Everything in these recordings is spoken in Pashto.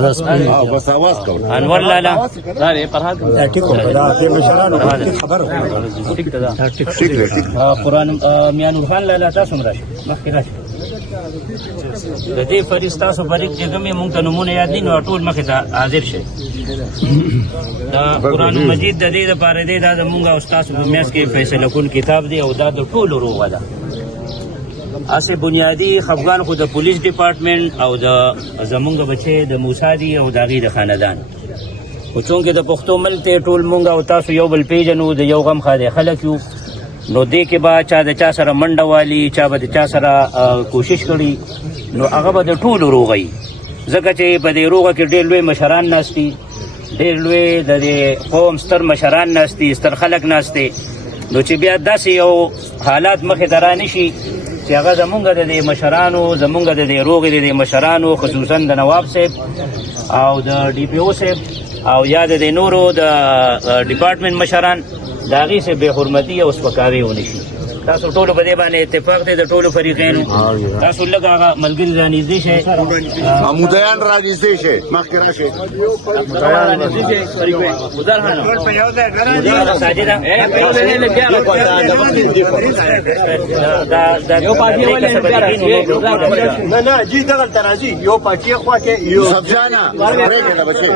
بس आवाज کوله انور لالا دا دی فرهاد ټیک وکړه دا د مشرانو خبره ټیک ده دا ټیک دی ټیک قرآن میانور خان لالا تاسو هم راشئ مخکې راشئ د دې فریق ستاسو فریق چې کومې مونږ ته نومونه یاد دي نو ټول مخې ته حاضر شئ دا قرآن مجید د دې دپاره دی دا زمونږ او ستاسو په میاشت کې فیصله کون کتاب دی او دا د ټولو روغه ده اسې بنیادي خفګان خو د پولیس ډپارټمنټ او د زمونږ بچی د موسی دي او د هغې د خاندان خو چونکې د پښتو ملک ته ټول مونږ او تاسو یو بل پیژنو د یو غم خاده خلک یو نو دې کې به چا د چا سره منډه والي چا به د چا سره کوشش کړي نو هغه به د ټولو روغی ځکه چې په دې روغه کې ډېر لوی مشران ناست دي ډېر لوی د دې قوم ستر مشران ناست دي ستر خلک ناست دي نو چې بیا داسې یو حالات مخې ته رانشي چې هغه زمونږ د دې مشرانو زمونږ د دې روغې د دې مشرانو خصوصا د نواب صاحب او د ډي پي او صاحب او یا د دې نورو د ډپارټمنټ مشران د هغې سے بې حرمتي او سپکاوی ونه شي تاسو ټولو په دې باندې اتفاق دی د ټولو فریقینو تاسو لږ هغه ملګري رانږدې شئ عمودیان را نږدې شئ مخکې راشئ نه جی دغلته راځي یو پاټي خوا کې یو سبجانا پرېږدې نه بچې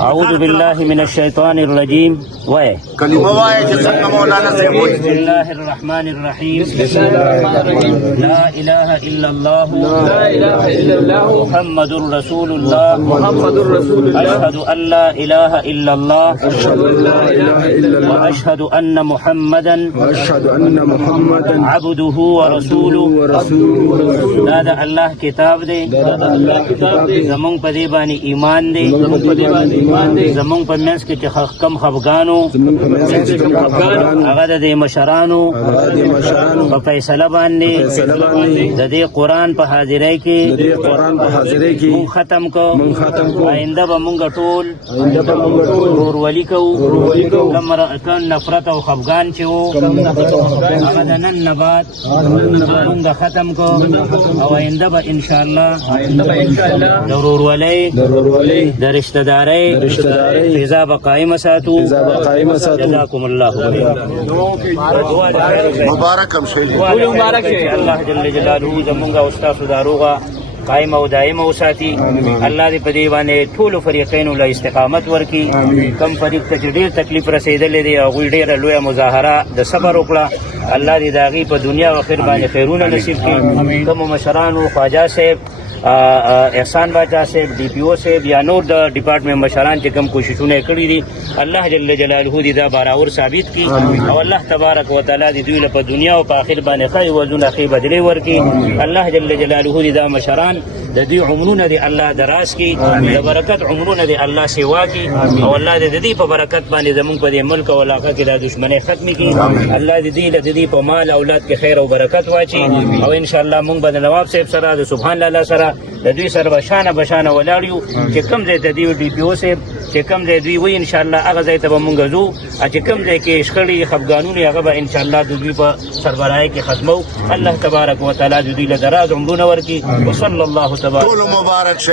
أعوذ بالله من الشيطان الرجيم كلمة واحدة جزاك مولانا سيبوي بسم الله الرحمن الرحيم لا إله إلا الله محمد رسول الله أشهد أن لا إله إلا الله وأشهد أن محمدا عبده ورسوله هذا الله كتاب دي زمونږ په دې باندې ایمان دی زمونږ په منځ کې چې کم خفګانو هغه د دې مشرانو په فیصله باندې د دې قرآن په حاضرۍ کې مونږ ختم کو آینده به مونږ ټول ورورولي کوو کم نفرت او خفګان چې وو هغه د نن نه بعد مونږ ختم کو او آینده به انشاءالله د ورورولۍ د رشته دارۍ فضا به قایمه ساتو جزاکم الله مبارک هم شئ الله جل جلاله زمونږ او ستاسو دا روغه قائم او دائمه وساتي الله دې په دې باندې ټولو فریقینو له استقامت ورکړي کم فریق ته چې ډېر تکلیف رسېدلی دی هغوی ډېره لویه مظاهره د صبر وکړه الله دې د هغې په دنیا او آخر باندې خیرونه نصیب کړي کومو مشرانو خواجه صاحب احسان باچا صاحب ډي پي او صاحب یا نور د ډپارټمنټ مشران چې کوم کوششونه یې کړي دي الله جل جلاله دې دا باراور ثابت کړي او الله تبارک وتعالی دې دوی له په دنیا او په آخر باندې ښه عوضونه ښې بدلې ورکړي الله جل جلاله دې دا مشران د دوی عمرونه دې الله دراز کړي د برکت عمرونه دې الله سیوا کړي او الله دې د دې په برکت باندې زمونږ په دې ملک او علاقه کې دا دشمنۍ ختمې کړي الله دې دې له دې په مال اولاد کې خیر او برکت واچي او انشاءالله مونږ به د نواب صاحب سره د سبحان الله سره د دوی سره بشانه ولاړ یو چې کوم ځای ته دوی ډي پي او صاحب چې کوم ځای دوی وایي انشاءالله هغه ځای ته به مونږ ځو چې کوم ځای کې شخړې خفګانونه هغه به انشاءالله د دوی په سربراهۍ کې ختمو الله تبارک وتعالی د دوی له دراز عمرونه ورکړي وصلی الله تبارک ټولو مبارک